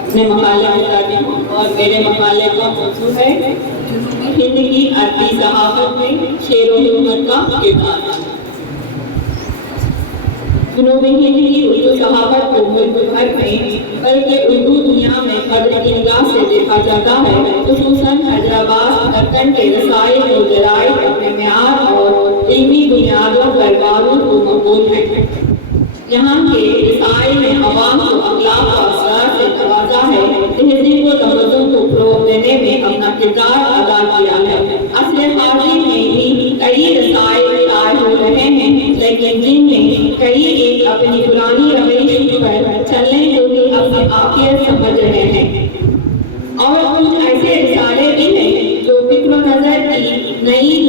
اپنے مقالے بتاتی ہوں اور میرے مقالے کا موضوع ہے ہند کی ادبی صحافت میں شعر و حکمت کا کردار۔ جنوبی ہند کی اردو صحافت کو ملک بھر میں بلکہ اردو دنیا میں قدر کی نگاہ سے دیکھا جاتا ہے، خصوصاً حیدرآباد دکن کے رسائل و جرائد اپنے معیار اور علمی بنیادوں پر معروف و مقبول ہیں۔ یہاں کے رسائل نے عوام کو اخلاق و اسرار سے نوازا ہے، تہذیب و تمدن کو فروغ دینے میں اپنا کردار ادا کیا ہے۔ عصر حاضر میں بھی کئی رسائل شائع ہو رہے ہیں، لیکن جن میں کئی ایک اپنی پرانی روش پر چلنے کو بھی اپنی آخر سمجھ رہے ہیں، اور کچھ ایسے رسالے بھی ہیں جو فکر و نظر کی نئی